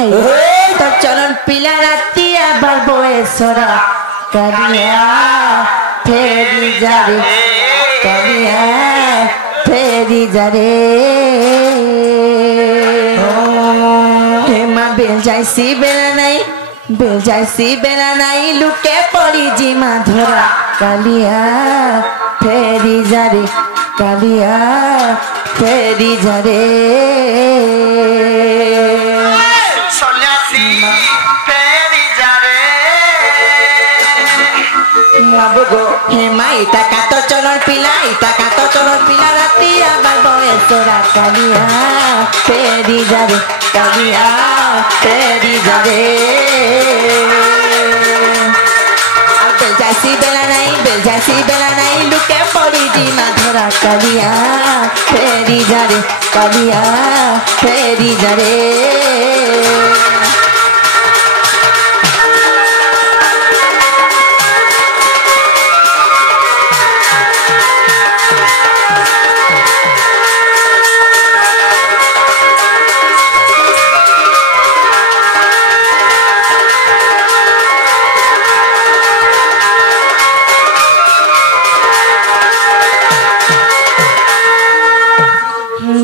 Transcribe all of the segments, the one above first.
तो चलन पिला राती आबार बयसरा कालिया फेरी जारे कालिया फेरी जारे हेमा बेल जाइसी बेला नाई लुके पड़ी जिमा धरा कालिया फेरी जारे कालिया फेरी जारे Mabugo, hema ita kato color pila rati abar boyesora kalia peri jare bel jaisi bela nai luke pori di madhora kalia peri jare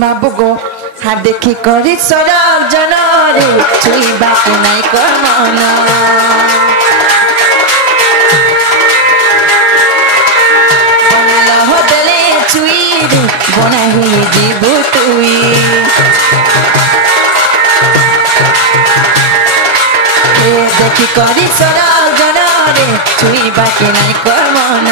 बाबुगो हाथ देखी करी सड़क जनरे छुई बाकी नहीं कर मन बनाल हो दले छुई रे बना ही जीबू तुई देखी करी सड़क जनरे छुई बाकी नहीं कर मन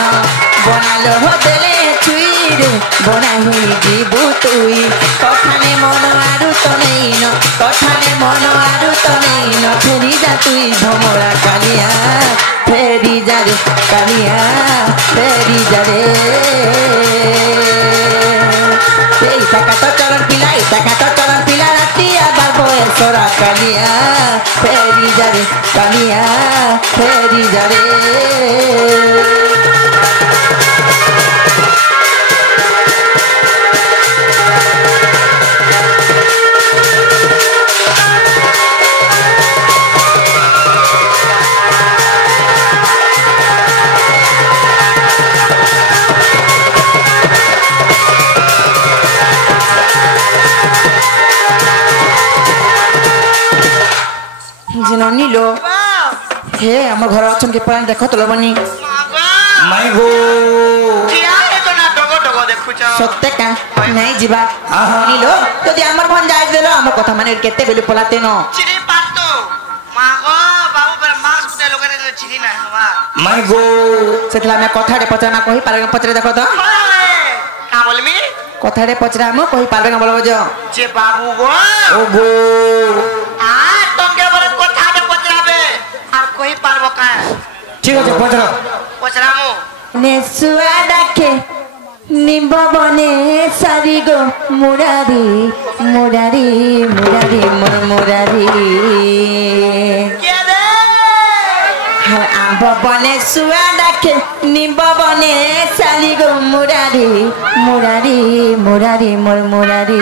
बनाल हो दले छुई रे बना ही जीबू तुई कथाने मन आरु तो नहीं न फेरी जा तुई भमरा कालिया फेरी जा रे इता तो चलन पिला राती आबार बयसरा कालिया फेरी जा रे नीलो हे हम घर अच्छन के पानी देखो तो लबनी माय गो किया है तो ना डगो डगो देखुछ सत्य का नहीं जीवा नीलो तो दे हमर भन जाय देलो हम कथा माने केते बेलु पलाते न चिनी पातो मागो बाबू पर मार्क्स गुटे लोग रे चिनी ना हवा माय गो सेतला मैं कथा रे पचरा कहि पारे पचरे देखो तो का बोलमी कथा रे पचरा हम कहि पारे न बोलबो जो जे बाबू गो ओ गो आ तुमके बोले कथा रे पचराबे और कहि पारबो का ठीक है पचरामु नेसुआ डाके निम्ब बने सारी गो मुरारी मुरारी के दे आंब बने सुआ डाके निम्ब बने सारी गो मुरारी मुरारी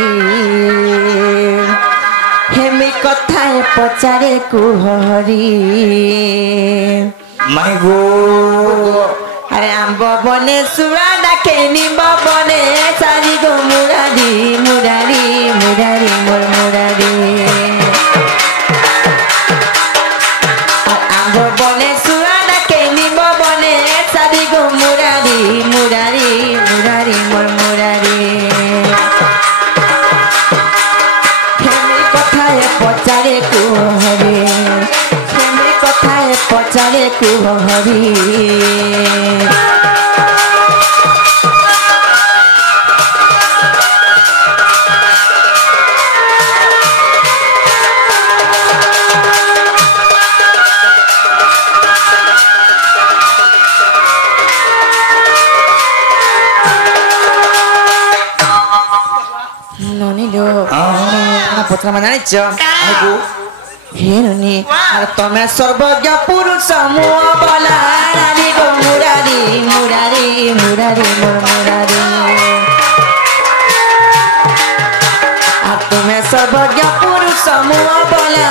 हेमी कथाए पचारे कुहरी माय गो अरे आंब बने सुआ डाके निम्ब बने सारी गो मुरारी आंब बने सुआ डाके निम्ब बने सारी गो मुरारी हेमी कथाए पचारे कुहरी ननिलो पचरा माने छ आगो हेरनी अरे तमे सर्वज्ञ पुरुष मुआ बला रानी गो मुरारी आ तुम्हें सर्वज्ञ पुरुष मुआ बला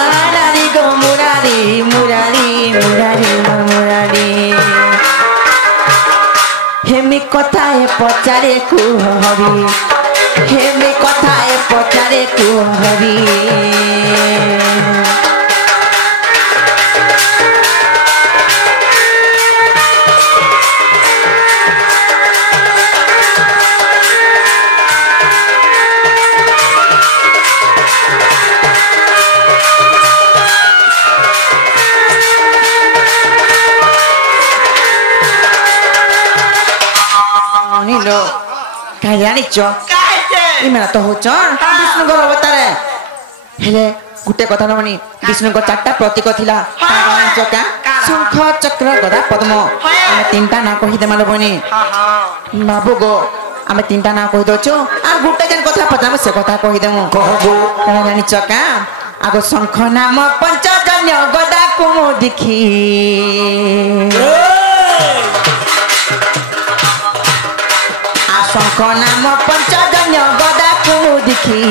কথায় পচারে কুহরি হেমে কথায় পচারে কুহরি नीलो काय जानिच इमेला तो होच विष्णु को अवतारे हेले गुटे कथा न मानी विष्णु को चारटा प्रतीक थिला का जानिच का शंख चक्र गदा पद्म आमे तीनटा ना कहि देमालो बनी बाबू गो आमे तीनटा ना कहि दोचो आ गुटे जन कथा पताम से कथा कहि देमु कहबो का जानिच का आगो शंख नाम पंचजन्य गदा को दिखी शंख नाम पंचजन्य गदा को दिखी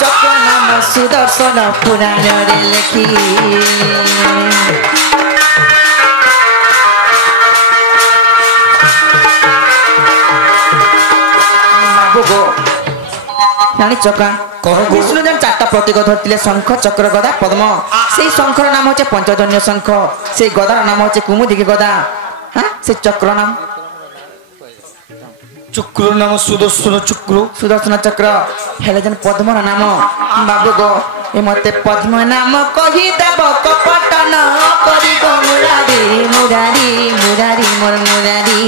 चक्र नाम सुदर्शन पुराण रे लिखी जानी चका विष्णु जन चारटा प्रतीक धरते शंख चक्र गदा पद्म से शंखर नाम होचे पंचजन्य शंख से गदार नाम होचे कुमुदिकी गदा हाँ से चक्र नाम चक्र नाम सुदर्शन चक्र हेले जन पद्म नाम बाबू गो ए मते पद्म नाम कहि देब कपट न करि गो मुरारी मुरारी मुरारी मोर मुरारी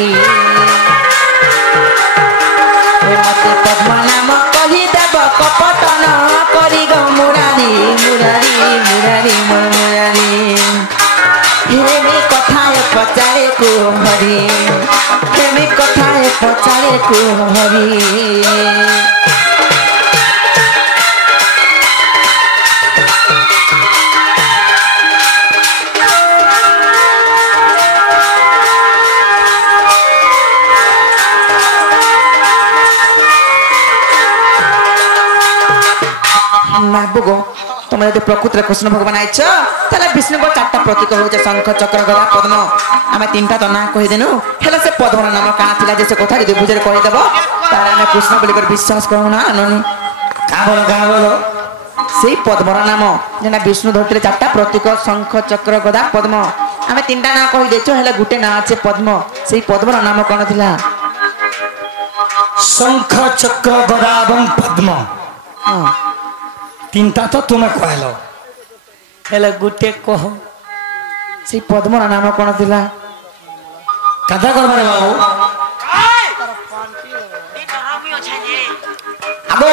ए मते पद्म नाम कहि देब कपट न करि गो मुरारी मुरारी मुरारी मोर मुरारी हेमे कथाय पचारे को हरि हेमे कथाय पचारे को हरि बाबू तुम यदि प्रकृत कृष्ण भगवान आईच ताले विष्णु को चारटा प्रतीक हो शंख चक्र गदा पद्म आम तीनटा तो ना कहीदेनु हेले से पद्म नाम क्या थिला जे से कथा यदि बुझे कहीदेव तार आम कृष्ण बोलिकर विश्वास करू ना ननी का बोलो से पद्म नाम जेना विष्णु धरते चारटा प्रतीक शंख चक्र गदा पद्म आम तीनटा ना कही देचो हेले गुटे ना আছে पद्म से पद्म नाम कोन थिला शंख चक्र गदा एवं पद्म हां तीनटा तो तुम कहलो हेले गुटे कह से पद्म नाम कोन थिला कथा करबारे बाबू आबो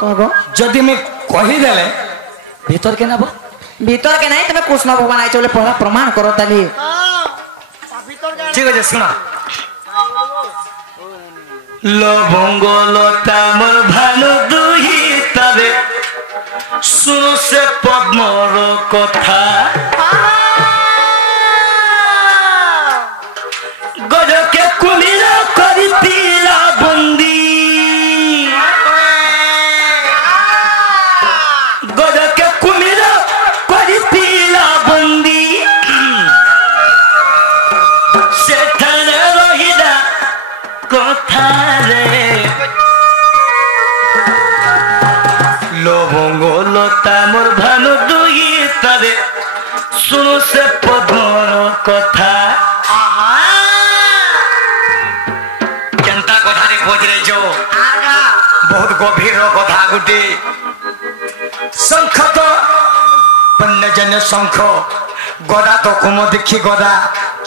कहगो जदि मैं कहि देले भीतर के नाबो भीतर के नहीं तमे कृष्ण भगवान आइछ बोले पहला प्रमाण करो ताली ठीक है सुना लवंग लता मोर भानु दुही तबे सुनो से पद्मर कथा गज के कुमिर करी तीरा बंदी गज के कुमिर करी तीरा बंदी से थाने रहिदा कथा रे लवंग लता मोर भानु दुई तारे सुनो से पद्मर कथा केनता कथा रे खोजरे जो बहुत गभीर कथा गुटे शंख तो पंचजन्य शंख गदा तो कुमुदिकी गदा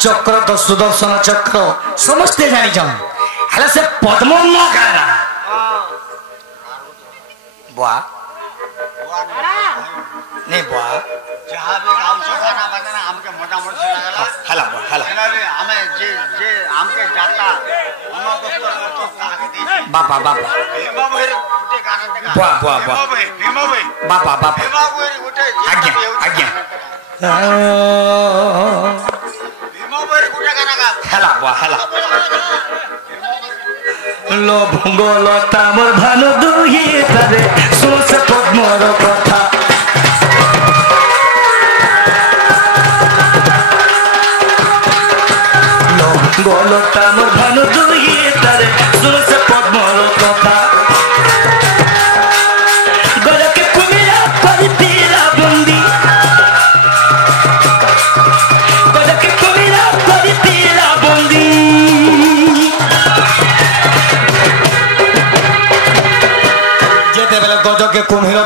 चक्र तो सुदर्शन चक्र समस्ते जानी जान हेले से पद्म न काना बुआ नहीं बुआ जहाँ भी गाँव से खाना बनाना हमके मोटा मोटा लगला हला हला हमें जे हमके जाता हम दोस्तों आगे दी बाबा बाबा बाबू हेर उठे गाना देखा बुआ बुआ बुआ बाबा बाबा बाबू हेर उठे आज्ञा आज्ञा बाबू हेर उठे गाना का हला बुआ हला लवंग लता मोर भानु दुही तारे सुनो से पद्मर कथा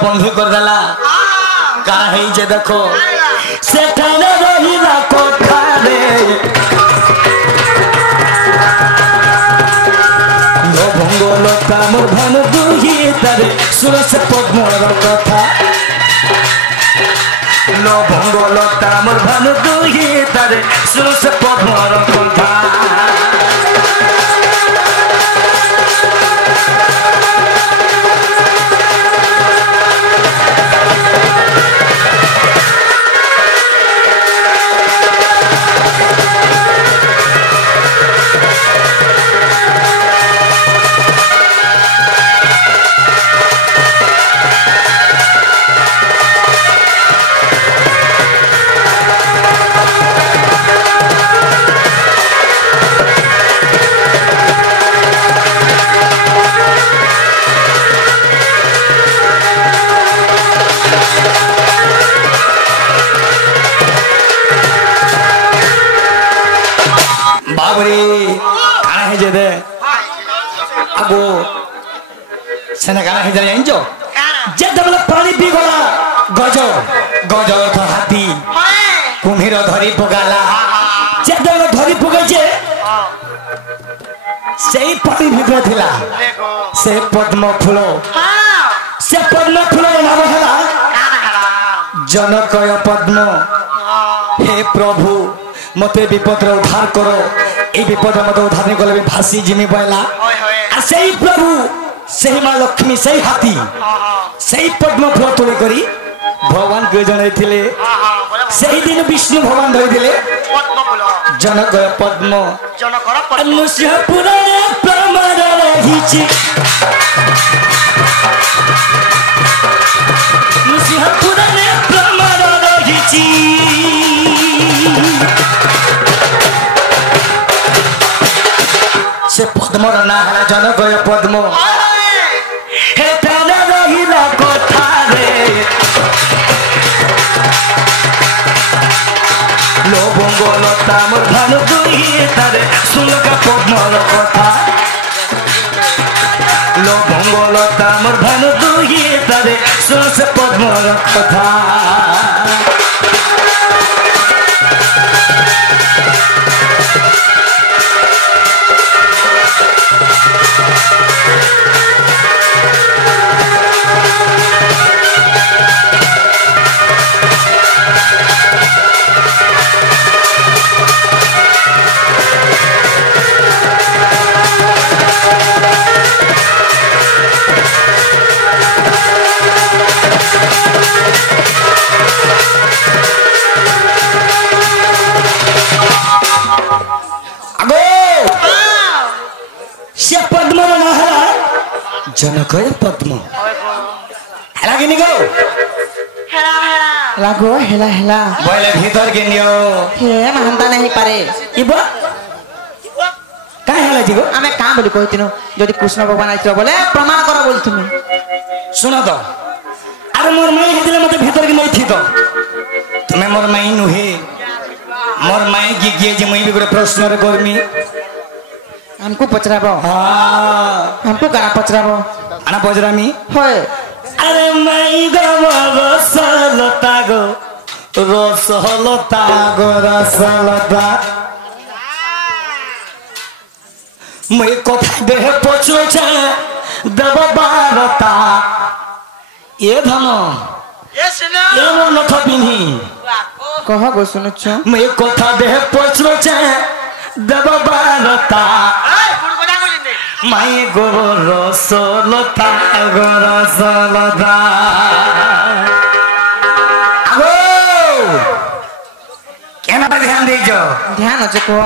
बंधु कर देला का है जे देखो सेठाने रहिला कोठारे लो भंगलता मोर भानु दुही तारे सुरस पद्मर कथा लो भंगलता मोर भानु दुही तारे सुरस पद्मर कथा सेना गाना है जरा इंजो जब मतलब पानी पी गला गजो गजो तो हाथी कुम्हीर धरी पकाला जब मतलब धरी पकाई जे सेही पानी भीतर थिला से पद्म फूल नाम हला जनकय पद्म हे प्रभु मते विपद उद्धार करो ए विपद मते उद्धार नहीं कले भासी जिमी पयला आ सेही प्रभु सही माँ लक्ष्मी सही हाथी सही पद्म फल तोड़े करी भगवान के जन सही दिन विष्णु भगवान धरी जनक पद्म से पद्मर ना है जनक पद्म लो बंगलता मोर भानु दुही तारे सुनका पद्मर कथा लो बंगलता मोर भानु दुही तारे सुनस पद्मर कथा जनक पद्म हेला कि निको हेला गो हेला हेला बोले भीतर के नियो हे महानता नहीं पारे इबो का हेला जी गो आमे का बोली कहतिनो जदि कृष्ण भगवान आइतो बोले प्रमाण करा बोल तुमे सुनो तो अरे मोर माई हेदिले मते भीतर के नहीं थी तो तुम्हें मोर माई नुहे मोर माई की जे मई भी गोटे प्रश्न रे करमी हमको पचराबो हां हमको करा पचराबो आना पचरामी होय अरे माई गो रसलता गो रसलता गो रसलता मैं कथा दे पछो छे देव बारता ये धन ये सुनो ये मोर नथ पिन्ही कह गो सुनुछ मैं कथा दे पछो छे देव बारता माई गो रसलता गो रसलता आगो केना ध्यान दीजो ध्यान अछि को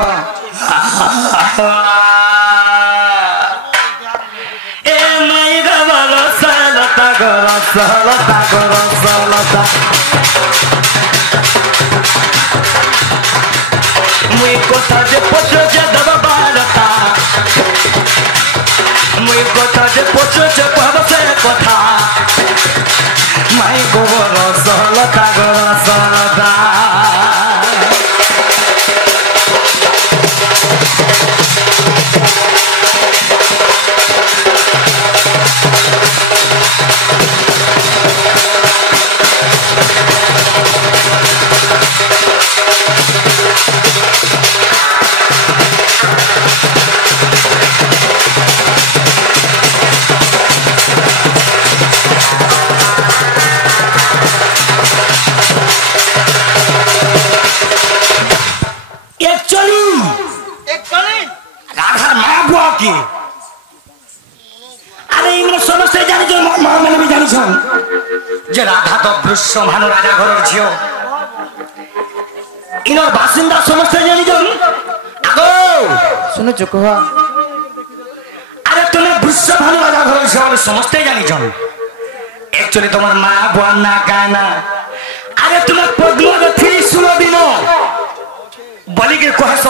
ए माई गो रसलता गो रसलता गो रसलता मैं कथा दे पछो छे देव बारता मैं कथा जे पछो जे कहबसे कथा माई गो रसलता गो रसलता যে রাধা তো বৃষভানু রাজা ঘরের ঝিও ইনর বাসিন্দা সমস্ত জানিজন আগো শুনুଛୁ କୁହ আরে তুমি বৃষভানু রাজা ঘরের ঝিও বলে সমস্ত জানিজন একচুয়ালি তোমার মা বুয়া না কায় না আরে তুমি পদ্মর ফিরি শুনো দিন বলিকে কহস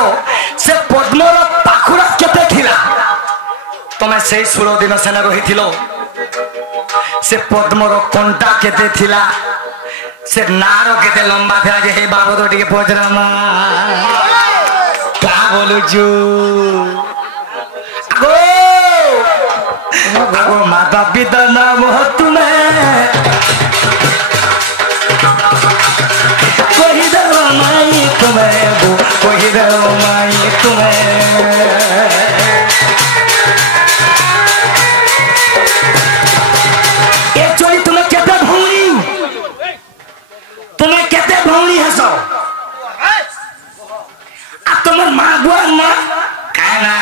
সে পদ্মর পাখুড়া কেতে থিলা তুমি সেই 16 দিন সেনা রহিছিল সে পদ্মর কଣ୍ଟା কেতে থিলা সে নার কেতে লম্বা থিলা যে হে বাবদ টিকে পচরা মা কা বলুছু আগো আগো মাতা পিতা নাম তুমে কহি দেব মাই তুমে কহি দেব মাই তুমে एक्चुअली तुम्हें कहते भौणी तुम्हें कहते भौणी हसो आ तुम्हार माँ बुआ माँ कहना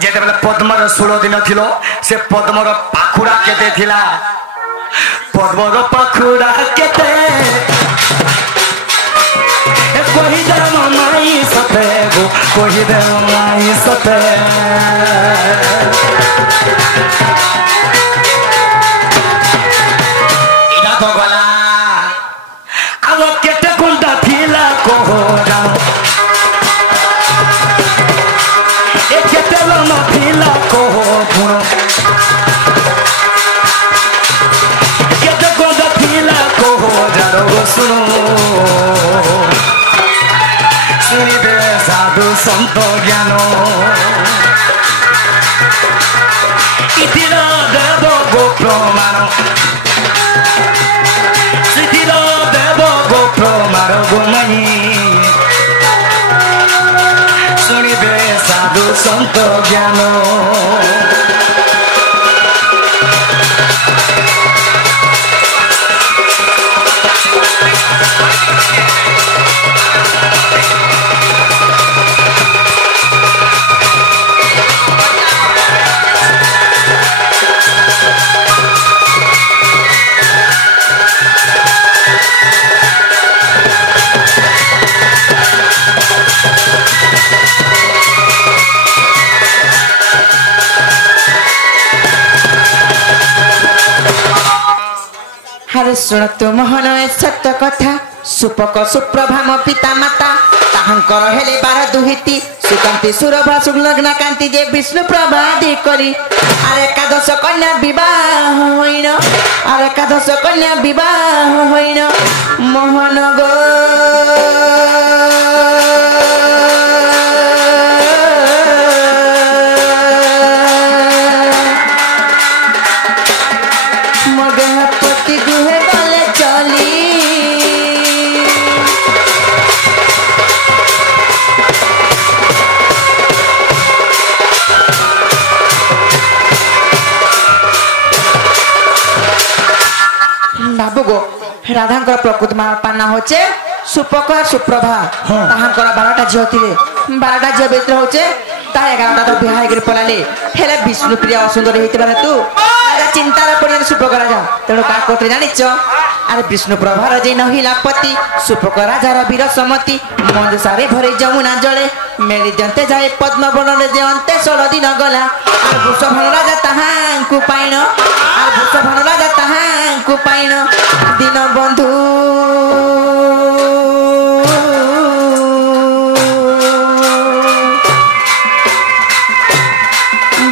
जेते बेले पद्मर 16 दिन थिलो से पद्मर पाखुड़ा केते थिला पद्मर पाखुड़ा केते कहि दे माई सते गो कहि दे माई सते तो गला अब केते कुंडा थिला कोहरा ए केते लमा थिला कोहो पुरो केते कुंडा थिला कोहरा रो सुनो सुनी दे साधु संत ज्ञानो इतिरा देव गो प्रमाण मारो गुमई शुणिबे साधु संत ज्ञान हरे शुण तु मोहन ए सत्य कथा सुपक सुप्रभा मो पिता माता ताहांकर हेले 12 दुहिती सुकांति सुरभा सुलग्न कांति जे विष्णु प्रभादी करी आरे एकादश कन्या विवाह होइन आरे एकादश कन्या विवाह होइन मोहन गो मगहपति गुहे गले चली बाबू गो राधांकर प्रकृत पाना होचे सुपक सुप्रभा ताहांकर 12टा झियो थिले 12टा झियो भितर होचे ता 11टा तो बिहाय गिर पलाले हेले विष्णु प्रिय असुंदर हेतिबा तू राजा चिंतार पड़े सुपक राजा तेणु का कोते जानिच अरे विष्णु प्रभार जे नहिला पति सुपक राजार वीर समति मंदसारे भरे जमुना जले मेली जंते जाए पद्म बनले जे अंते 16 दिन गला आर वृषभानु राजा ताहांकु पाइन आर वृषभानु राजा ताहांकु पाइन दिन बंधु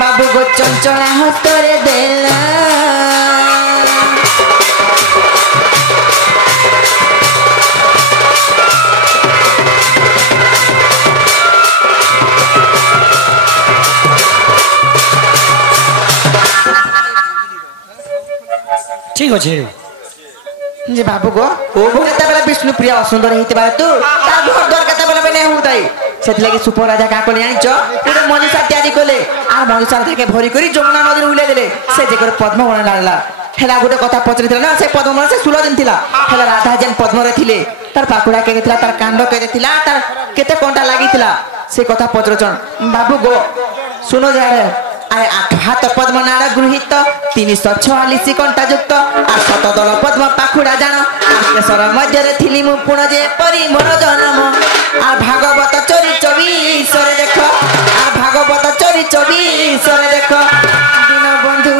बाबू गो चंचला हस्तरे देला ठीक अच्छे जे बाबू गो केते बेला विष्णु प्रिय असुंदर हेति बारे तू ता घर द्वार केते बेला बने हुताई सेति लागि सुपर राजा का कोले जानिच एटा मनीषा त्याजी कोले आ मनीषा थाके भरी करी जमुना नदी उले देले से जे कर पद्म बन लागला हेला गोटे कथा पचरी थिला ना से पद्म से 16 दिन थिला हेला राधा जेन पद्म रे थिले तार पाकुडा केते थिला तार कांड केते थिला तार केते कोंटा लागि थिला से कथा पचरचन बाबू गो सुनो जारे आए 8 हाथ पद्म नाड़ गृहीत 346 कंटा युक्त आ 7 दल पद्म पद्म पाखुड़ा जान केशर मध्य थिली मु पुण जे परी मोर जन्म आ भागवत चोरी 24 रे देख आ भागवत चोरी 24 रे देख दिन बंधु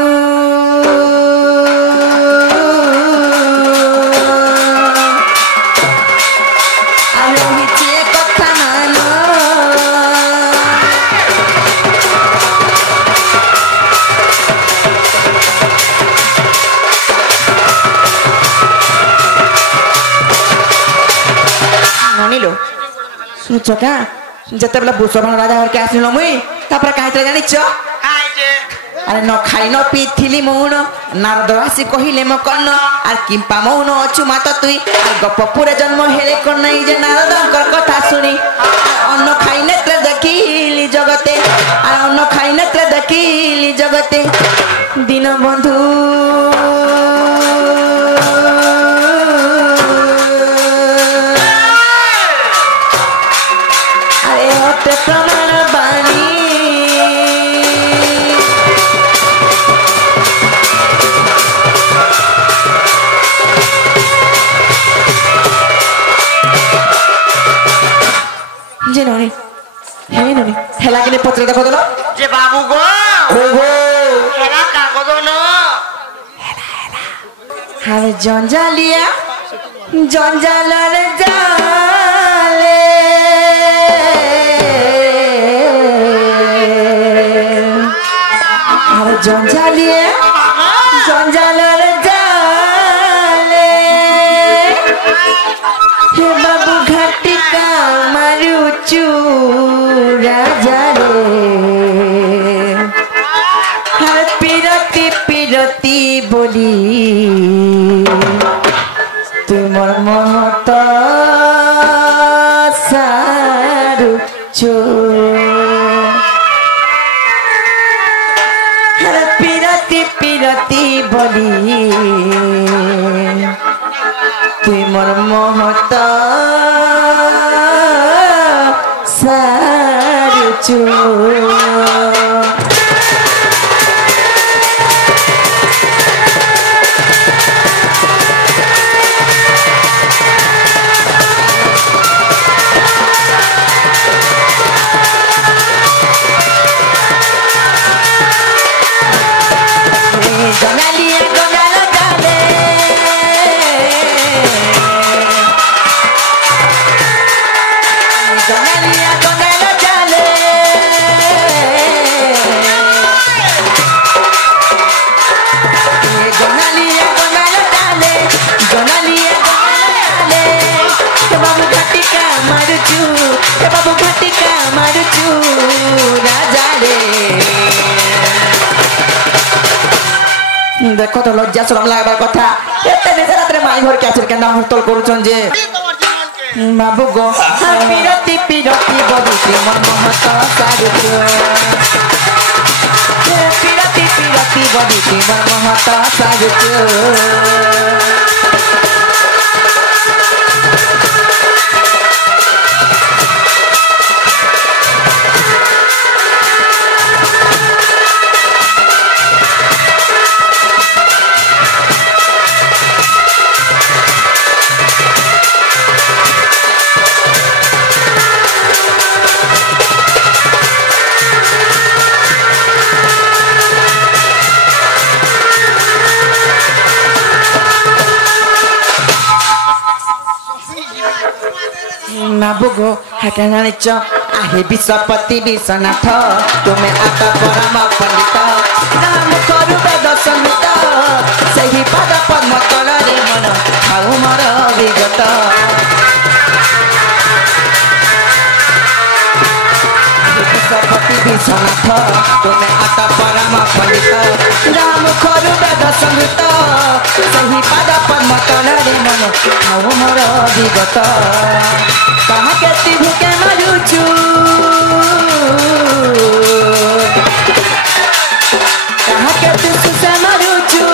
चका जते बेला बुसभन राजा घर के आसिल मुई तापर काइते जानिछ अरे न खाई न पी थिली मौन नारद आसी कहिले म कन्न आ किंपा मौन अछु मात तुई आ गप पुरे जन्म हेले कोन नै जे नारद कर कथा सुनी अन्न खाई नेत्र देखिली जगते आ अन्न खाई नेत्र देखिली जगते दिन बंधु प्रमाण बानी जे नोनी हे नोनी हेला के पत्र देखो दलो जे बाबू गो ओहो हेला का गो दलो हावे जंजालिया जंजालर जाले जंजालिए जंजालर जाले हे बाबू घाटिका मारुचू राजा रे हर पिरती पिरती बोली तुमर महत सारुचू पिरती बोली तुई मोर महत सारुचु जंगालिया जंगाल जाले जंगालिया जंगाल जाले जंगालिया जंगाल जाले जंगालिया जंगाल जाले हे बाबू घाटिका मारुचू हे बाबू घाटिका मारुचू राजा रे देखो तो लज्जा शरम लागबार कथा एते बेसे रात्रे माई घर के आछर के नाम हरतल करूछन जे बाबू गो पिरती पिरती बदुती मन महत सारुचु पिरती पिरती बदुती मन महत सारुचु बाबू हाटा जानिच आहे विश्वपति विश्वनाथ तुम्हें आता परम पंडित नाम करू वेद संहित सही पद पद्म तଳରେ मन खाऊ मोर विगत विश्वपति विश्वनाथ तुम्हें आता परम पंडित नाम करू वेद संहित सही पद पद्म तଳରେ मन खाऊ मोर विगत कहा के भूखे मरुचू कहा के सुसे मरुचू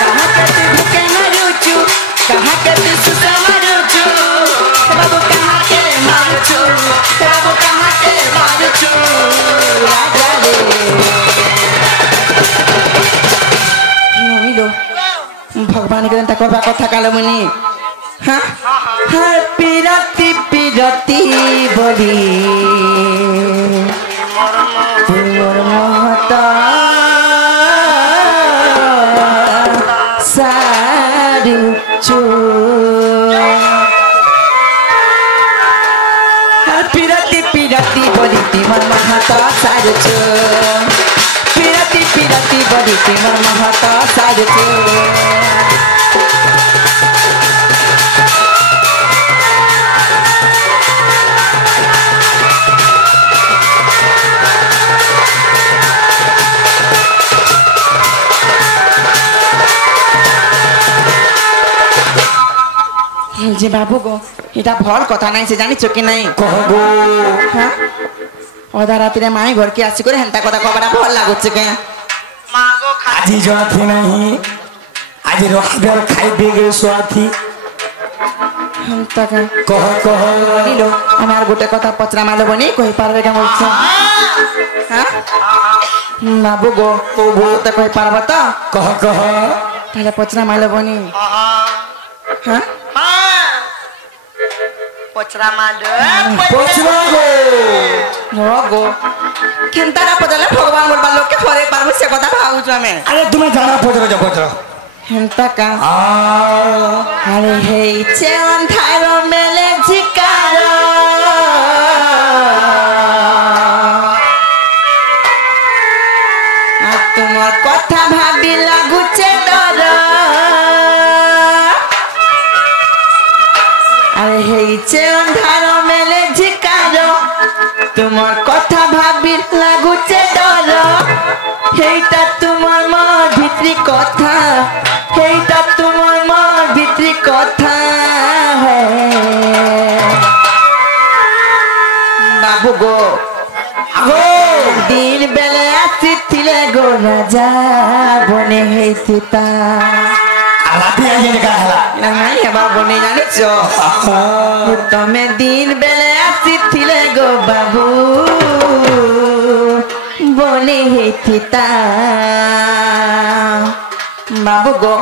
कहा के भूखे मरुचू कहा के सुसे मरुचू बाबू कहा के मरुचू बाबू कहा के मरुचू राजा रे भगवान के एंता करबा कथा कालो मुनि हां हां पिरती पिरती बोली तुमर महता सारू चो पिरती पिरती बोली तुमर महता सारू चो पिरती पिरती बोली तुमर महता सारू चो जे बाबू गो इटा भल कथा नहीं से जानी चुकी नहीं कह गो हां ओदा राती रे माई घर के आसी करे हेंता कथा कबड़ा भल लागो के मागो खा आज जाथी नहीं आज रोहबर खाई बेगे स्वाथी हेंता का कह लो हमार गोटे कथा पचरा मालो बनी कहि पारबे का बोलछ हां बाबू गो तो कहि पारबा त कह ताले पचरा मालो बनी हां पचरा मालो पचरा गो गो केनतारा पदले भगवान बोलबा लोग के फरे पारबो से कथा भाउछ हमें अरे तुम्हें जाना पचरा हेंता का आ अरे हे चेवन थारो मेले झिकारो आ तुमर कथा भाबी लागुचे डर अरे हे चेवन थारो मेले झिकारो तुमर कथा भाबी लागुचे डर हेटा तुमर मन भित्री कथा हेटा तुमर मन भित्री कथा है बाबू गो दिन बेले आसिथिले गो राजा बने हेतिता आलाती आजे का हला नहीं है बाबू नहीं जाने छो तमे दिन बेले आसिथिले गो बाबू बने हेतिता बाबू गो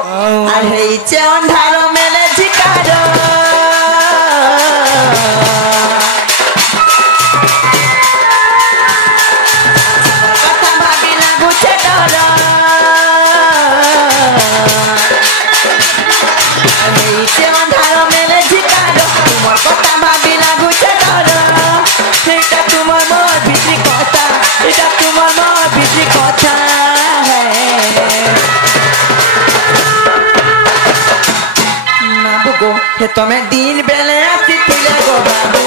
अरे इचे अंधारो मेले झिकारो कथा भाबी लागुचे डर अरे इचे अंधारो मेले झिकारो तुमर कथा भाबी लागुचे डर सेटा तुमर मोर भित्री कथा एटा तुमर मोर भित्री कथा है बाबू गो हे तमे दिन बेले आसिथिले गो बाबू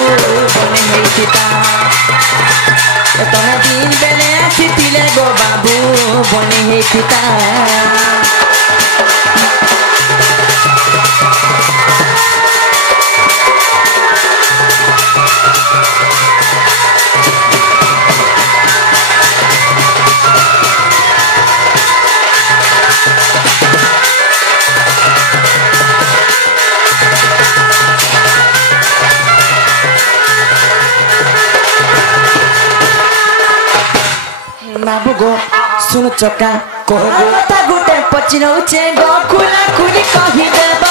बने हेतिता हे तमे दिन बेले आसिथिले गो बाबू बने हेतिता बाबू गो सुन चका कह गो कथा गुटे पचिनौचे गो खुला खुली कहि देब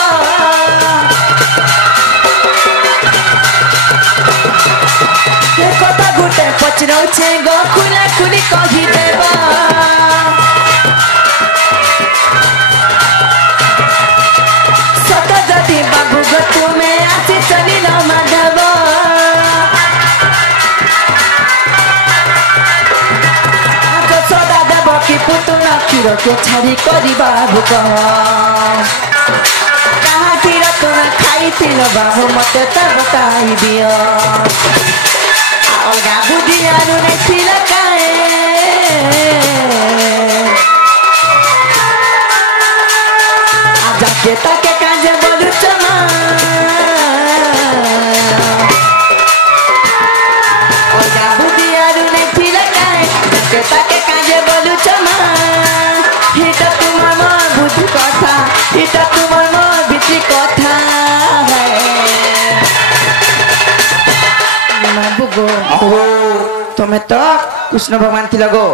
हे कथा गुटे पचिनौचे गो खुला खुली कहि देब सत जति बाबू गो तुमे आसी चलिल माधव कि पुतुना खीर के छाड़ी करी बाबू कह कहाँ खीर तुना खाई थिल बाबू मते त बताई दियो अलगा बुद्धि आरु नै थिल काए आजा के तके काजे बोलु चमा अलगा बुद्धि आरु नै थिल काए के तके काजे बोलु चमा हिटा तुमर मन बुद्धि कथा हिटा तुमर मन भित्री कथा है बाबू गो तुम्हें तो कृष्ण भगवान थी लगो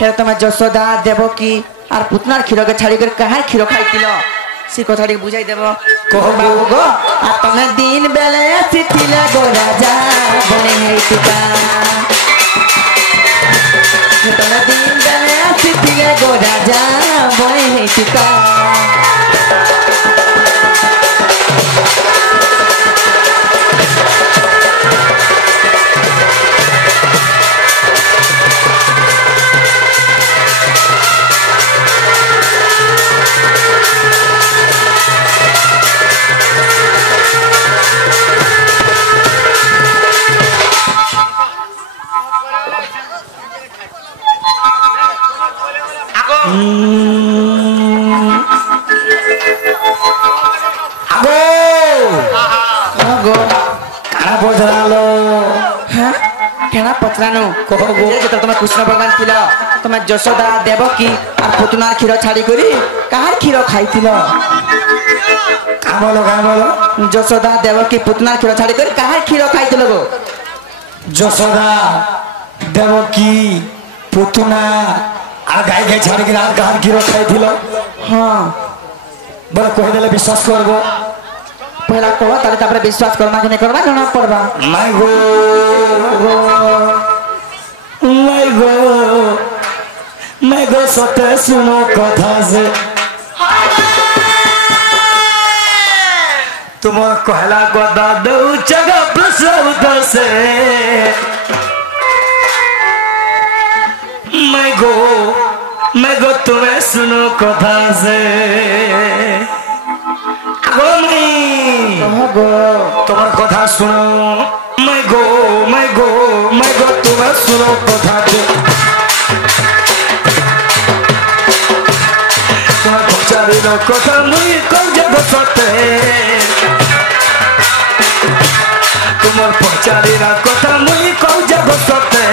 हे तुम्हें जशोदा देवकी और पुतनार क्षीर के छाड़ी कर कहाँ क्षीर खाई से कथाटी बुझाई देव कह बाबू गो आ तमे दिन बेले आसीथिले गो राजा बने हेतिका तमे दिन बेले आसीथिले गो राजा बने हेतिका पचरानो कह गो जब तुम कृष्ण भगवान थिल तुम यशोदा देवकी और पुतनार क्षीर छाड़ी करी कहार क्षीर खाइथिल यशोदा देवकी पुतनार क्षीर छाड़ी करी कहार क्षीर खाइथिल गो यशोदा देवकी पुतना आ गाय के छाड़ी के रात कहार क्षीर खाइथिल हां बड़ा कह देले विश्वास करबो पहला कह ताले तापर विश्वास करना कि नहीं करना जना पड़बा माय गो मैं गो सते सुनो कथा से तुम कहला गदा दो जगह प्रसव से मैं गो तुम्हें सुनो कथा से तुम्हार कथा सुनो मैं गो तुम्हें सुनो कथा तुम्हार पचारी नो कथा मुई कौन जगह सते तुम्हार पचारी ना कथा मुई कौन जगह सते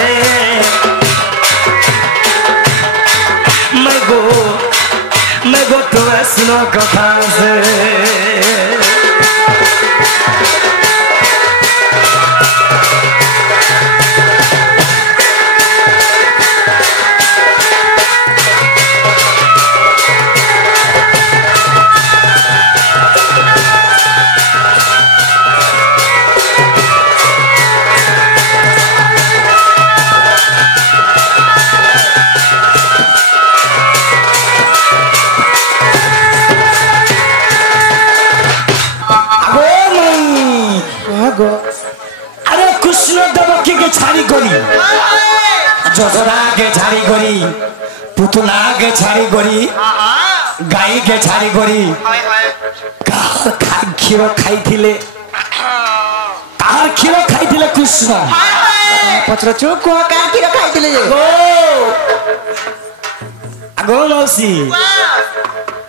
मैं गो तुम्हें सुनो कथा से अरे कृष्ण देवकी के छाड़ी करी यशोदा के छाड़ी करी पुतना के छाड़ी करी गाई के छाड़ी करी क्षीर खाई क्षीर खाई कृष्ण पचर चुप को का क्षीर खाइथिले जे आगो मौसी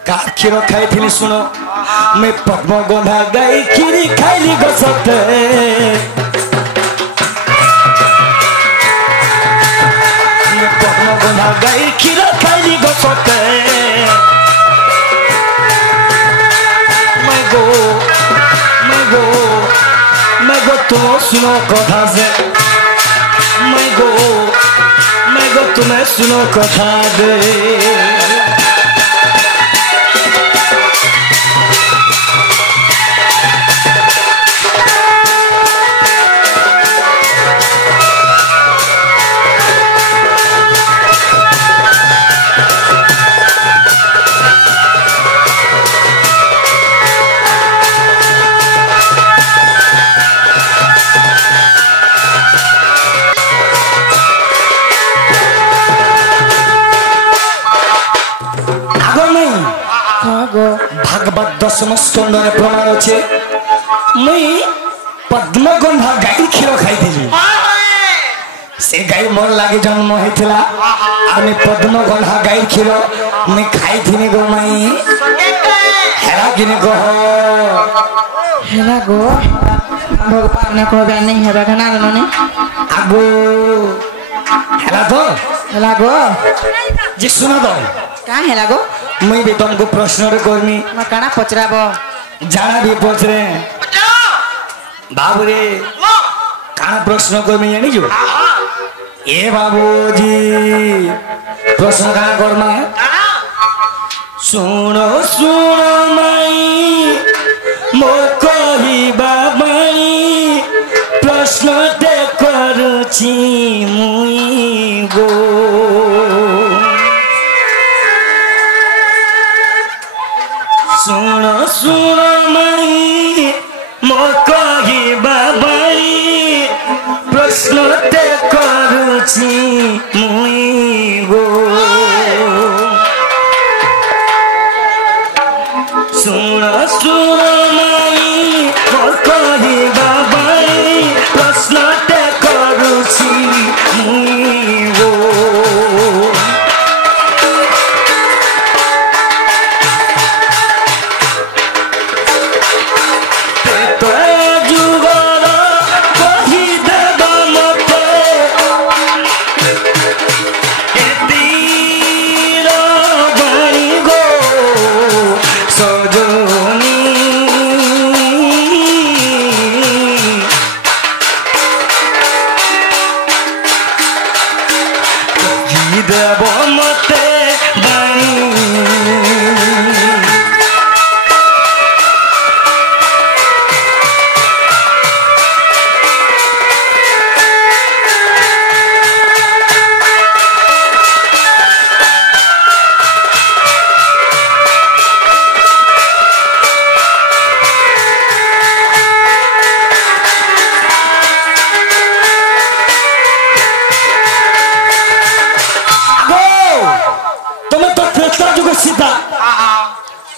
का क्षीर खाई सुनो मैं पद्म गंधा गाई खीरी खाइली गसते मैं पद्म गंधा गाई खीर खाइली गसते मैं गो तुम सुनो कथा से मैं गो तुम्हें सुनो कथा दे भागवत दशम स्कंद प्रमाण अच्छे मुई पद्मगंधा गाई क्षीर खाई से गाई मोर लगे जन्म होता और पद्मगंधा गाई क्षीर मुई खाई गो मई हेला कि कह हेला गो भगवान ने कहबे नहीं हेबे ना नने आगो हेला गो जी सुना दो का हेला गो मुई भी तुमको प्रश्न रे करमी म काना पचराबो जाना भी पचरे बाबू रे काना प्रश्न करमी जानी जो ए बाबूजी प्रश्न काना करमा सुनो सुनो मैं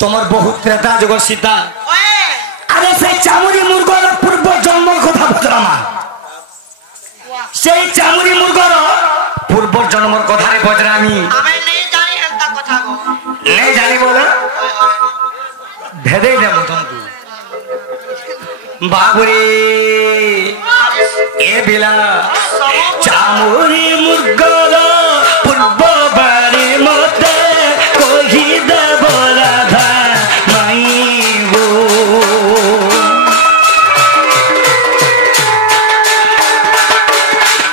তোমার বহুত ত্রেতা যুগ সীতা ওয়ে আরে সেই চামুরি মুরগর পূর্ব জন্মর কথা বজরামা সেই চামুরি মুরগর পূর্ব জন্মর কথা রে বজরামি আমি নেই জানি এন্তা কথা গো নেই জানি বলে ভেদে দেব তোমাকে বাবুরে এ বিলা চামুরি মুরগর পূর্ব বাড়ি মতে কহি দেব রাধা মাই গো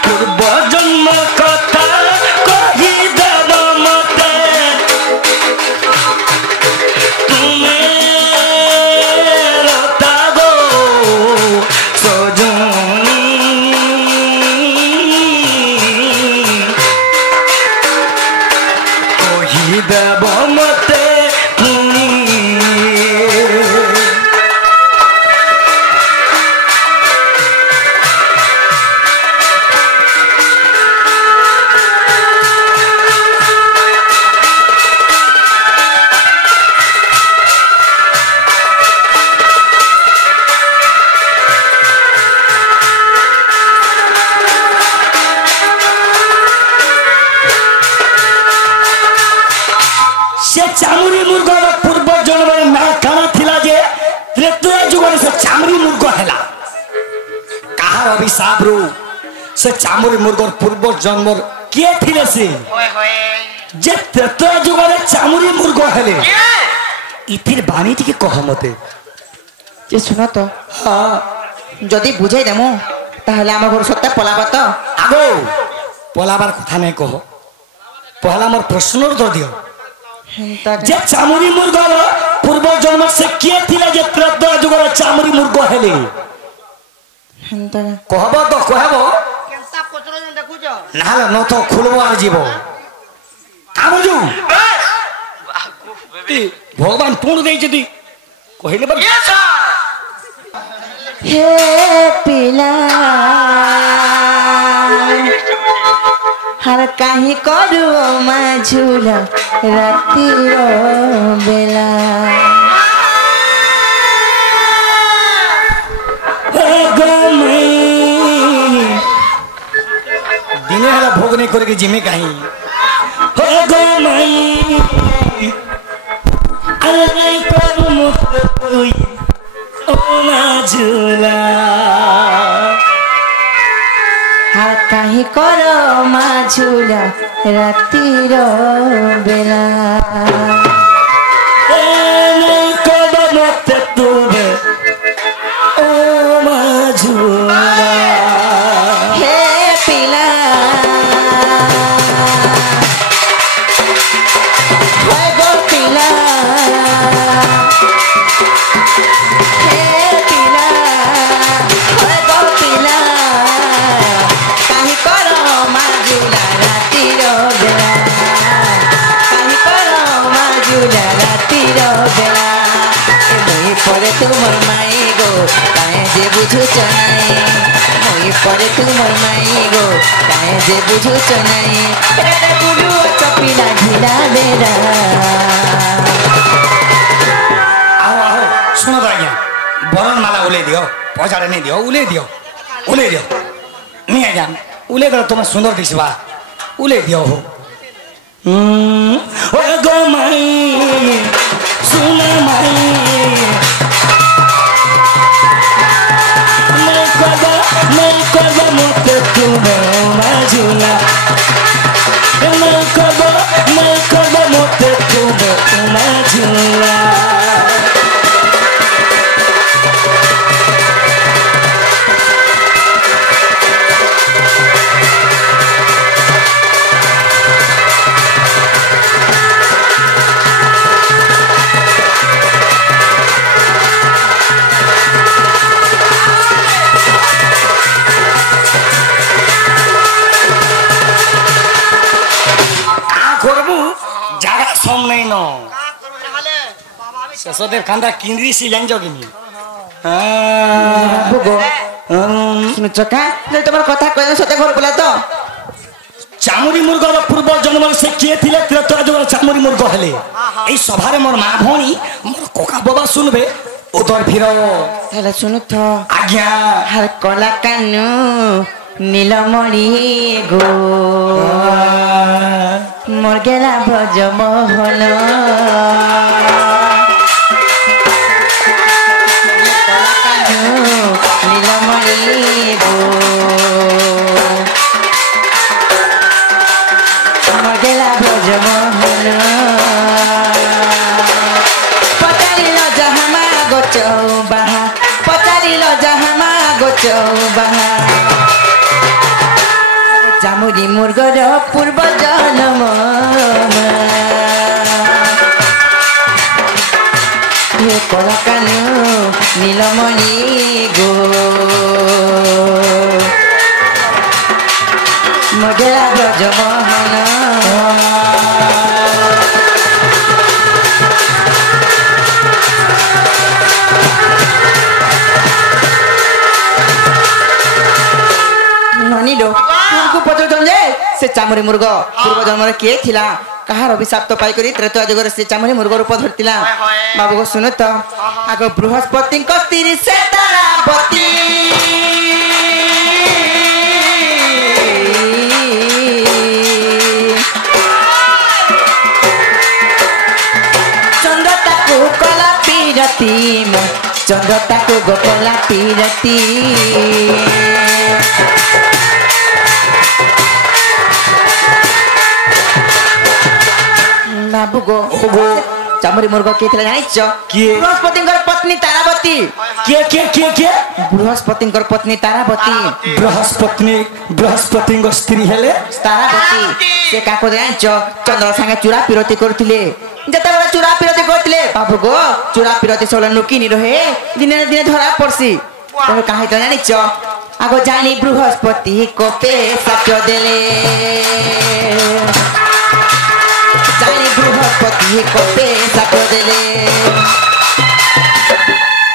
পূর্ব জন্ম কথা কহি দেব মতে তুমি রতা গো সজনী কহি দেব মতে তুমি से चामुरी मुर्ग पूर्व जन्म ना काना थिला जे त्रेतुया जुगरे से चामुरी मुर्ग हैला काहार अभिशाप रु से चामुरी मुर्ग पूर्व जन्म के थिले से ओए होए जे त्रेतुया जुगरे चामुरी मुर्ग हेले इथिर बानी टिके कह मते যে শুনো তো हां যদি বুঝাই দেমু তাহলে আমার ঘর সত্যি পলাবা তো আগো পলাবার কথা নাই কহ পহলা মোর প্রশ্নর উত্তর দিও যে চামুরি মুরগর পূর্ব জন্ম সে কে थिला जे त्रेतुया जुगरे चामुरी मुर्ग हेले कहब तो कहब কেনতা পত্র দেখুছ ना न तो खुलबो आर जीवो का बुझू भगवान पूर्ण दे जदी कहिले बा यस सर হে পিলা হার কাহি করু মাঝুল রাতির বেলা दिने हला भोग नहीं करे के जिमे कहीं हो गो मई अरे पर मुत तुई ओ माजुला হার কাহি কর মাঝুল রাতির বেলা ए नहीं कब मत तुबे ओ माजुला হে পিলা হয় গো পিলা হে পিলা হয় গো পিলা কাহি কর মাজুলা রাতির বেলা কাহি কর মাজুলা রাতির বেলা মই পরে তোমার মাই গো কাহে যে বুঝুছ নাই মই পরে তোমার মাই গো কাহে যে বুঝুছ নাই রে বুলু চপিলা ঢিলা বেড়া आओ आओ सुनो तो आज्ञा बरन माला उले दियो पचाड़े नहीं दियो उले दियो नहीं आज्ञा उले तो तुम्हें सुंदर दिसबा उले दियो हो ओ गो माई सुना माई मैं करबा मत तुम्हें माजुला मैं करबा मत तुम्हें माजुला सम नहीं नो ससदेव खांदा किंद्री सी जान जोगिनी ভোগ শুনুছ কা যে তোমার কথা কইলে সতে ঘর বলা তো चामुरी मुर्गर पूर्व जन्म से किए थे त्रेतया जुगर चामुरी मुर्ग हेले এই সভারে মোর মা ভৌণী মোর কোকা বাবা শুনবে ওদর ভির তাহলে শুনু তো আজ্ঞা আর কলা কানু নীলমণি গো মোর গেলা ব্রজ মোহন কলা কানু নীলমণি গো মোর গেলা ব্রজ মোহন চৌবাহা পচারিল যাহামা গো চৌবাহা চামুরি মুর্গর পূর্ব জন্ম হে কলাকানু নীলমণি গো মগেলা ব্রজ মোহন से चामुरी मुर्ग पूर्व जन्म किए थिला कहार अभिशाप पाई करी त्रेतया जुगर से चामुरी मुर्ग रूप धरतिला बाबू को सुनो तो आग बृहस्पति स्त्री से तारापति चंद्रता को कला पीरती चंद्रता को गोकला पीरती बाबू गो चामुरी मुर्ग किए थे जानिछ किए बृहस्पति पत्नी तारावती किए बृहस्पति पत्नी तारावती बृहस्पति स्त्री हेले तारावती से का को जानिछ चंद्र संगे चूरा पिरती करथिले जतबेला चूरा पिरती करथिले बाबू गो चूरा पिरती सोला नुकिनी रहे दिने दिने धरा पड़सी तो काहे तो जानिछ आगो जानी बृहस्पति को पे सत्य देले जानी बृहस्पति को पेशा को देले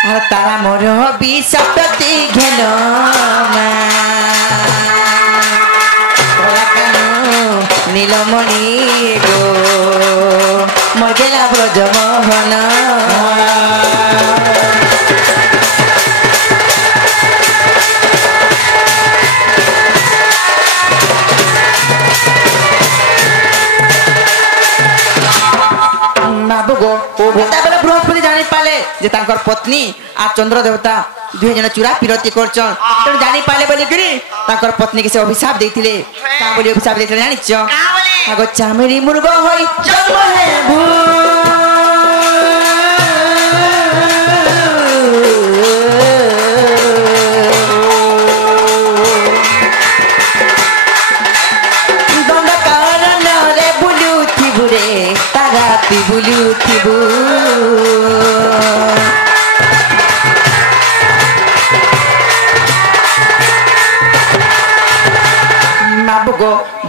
और तारा मोर विषपति घेन नीलमणि गो मगेला ब्रज मोहन बृहस्पति जानी पाले जे तांकर पत्नी आ चंद्र देवता दुहे जन चूरा पिरती करछन त जानी पाले बोली करी तांकर पत्नी के से अभिशाप देथिले का बोली अभिशाप देथिले जानिछ आगो चामुरी मुर्ग होई जन्म हेबु दंड कारण रे बुलु थिबुरे तारा पिबुलु थिबु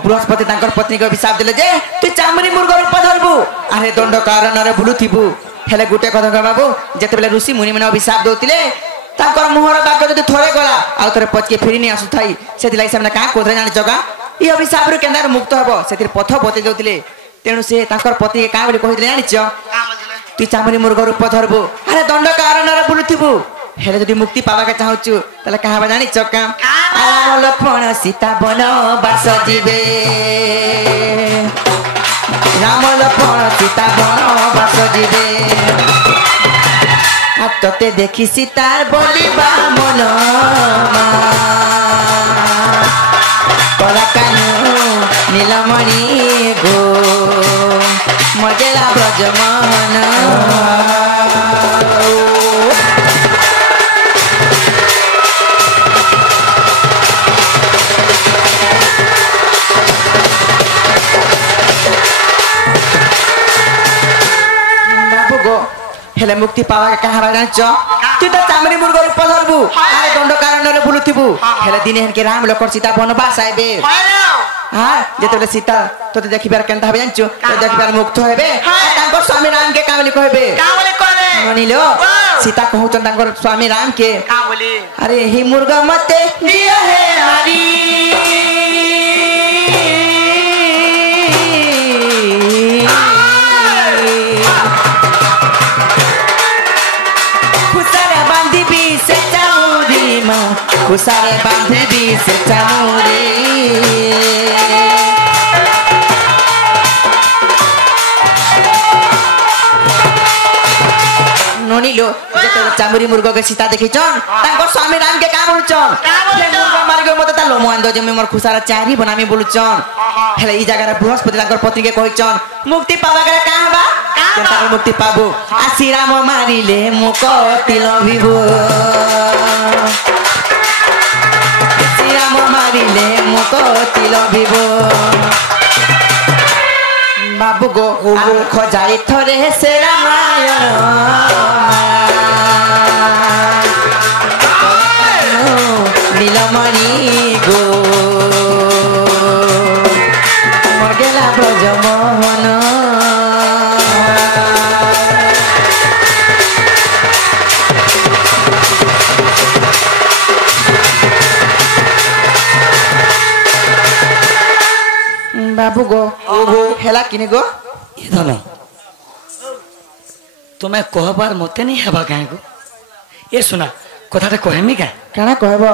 बृहस्पति तांकर पत्नी को अभिशाप दिले जे तू चामुरी मुर्ग रूप धरबू अरे दंड कारण रे बुलुथिबू हेले गुटे कथा बाबू जते बेले ऋषि मुनि माने अभिशाप दोतिले तांकर मुहर बाक जदि थोरे गला आ तोरे पचके फेरी नि आसु थाई सेति लागि से का कोथरे जानि जगा ई अभिशाप रो केंदार मुक्त हबो सेति पथ बते दोतिले तेनु से तांकर पति के का बोली कहिदिले जानिछ तू चामुरी मुर्ग रूप धरबू अरे दंड कारण रे बुलुथिबू हेले जदि मुक्ति पावा के चाहूचु तले कहाबा जानि चका राम लक्ष्मण सीता बन बास जीवे राम लक्ष्मण सीता बन बास जीवे आ तते देखि सीतार बोलिबा मन कलाकानु नीलमणि गो मजेला ब्रज मोहन हेले मुक्ति पावा के कहाबा जानिछ तू तो चामुरी मुर्ग रूप धरबू अरे दंड कारण रे बुलुथिबू हेले दिने हन के राम लक्ष्मण सीता वनवास आइबे हां जेतले सीता तो देखिबार केनता हबे जानिछ तो देखिबार मुक्त हेबे तांकर स्वामी राम के का बोली कहबे मानिलो सीता कहू त तांकर स्वामी राम के का बोली अरे ही मुर्ग मते दिया है हरी खुशारे बांधेबी से चामुरी नोनिलो जते चामुरी मुर्ग के सीता देखि छन तांको स्वामी राम के का बोलु छन ये मुर्ग मार के मते ता लोमो आंदो जे मोर खुसारा चारी बनामी बोलु छन हेले ई जगह रे बृहस्पति तांकर पत्नी के कहि छन मुक्ति पावा के का हबा के ताकर मुक्ति पाबो आसी राम मारिले मुको तिल विभो आसी राम मारिले मुको तिल विभो बाबू गो खजाई थरे से रामायण नीलमणि गो मर्गेला ब्रजमोहन बाबू गो हेला किने गो ये धन तुम्हें कहबार मते नहीं हेबा गाय को ये सुना कथाटे कहमी क्या काना कहबो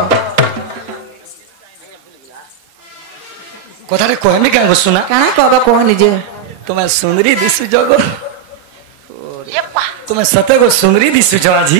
कथाटे कहमी क्या सुना काना कहबो कह निजे तुम्हें सुंदरी दिसु जगो तुम्हें सते को सुंदरी दिसु आज